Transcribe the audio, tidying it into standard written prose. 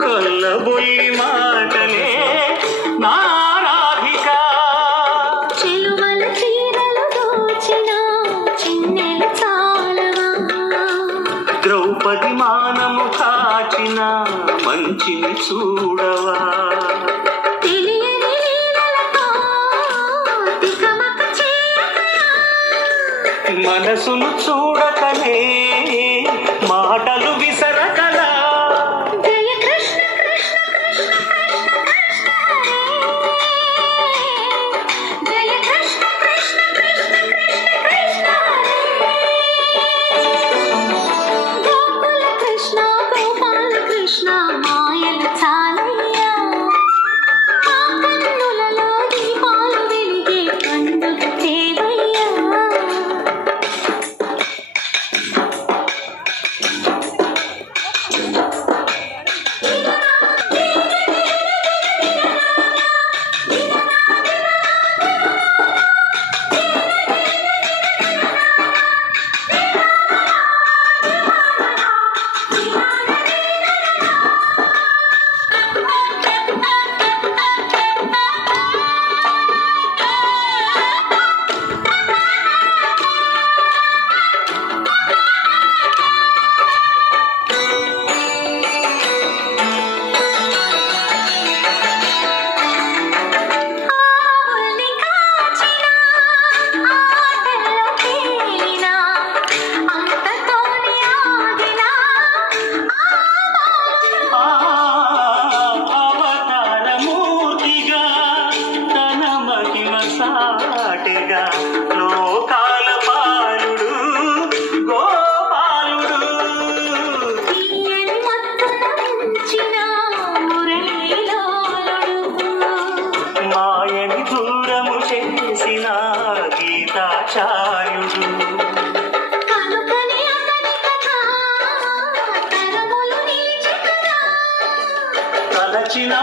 కొల్లబొల్లి మాటలే నారాధిక చెలువల చీరలు దోచిన చిన్నెల చాలవా ద్రౌపది మానము కాచిన మంచిని చూడవా తెలియని లీలలతో తికమక చేయక మనసును చూడకనే మాటలు విసరకలా జయ కృష్ణ కృష్ణ కృష్ణ కృష్ణ కృష్ణ హరే జయ కృష్ణ కృష్ణ కృష్ణ కృష్ణ కృష్ణ హరే గోకుల కృష్ణ గోపాల కృష్ణ మాయల చాలయ్యా మా కన్నులలో దీపాలు వెలిగే పండుగ చేవయ్యా సాటిగా లోకాల పాలుడు గోపాలుడు తీయని మత్తున ముంచిన మురళీలోలుడు మాయని దూరము చేసిన గీతాచార్యుడు కనుకనే అతని కథ తరములు నిలిచి కథ తలచిన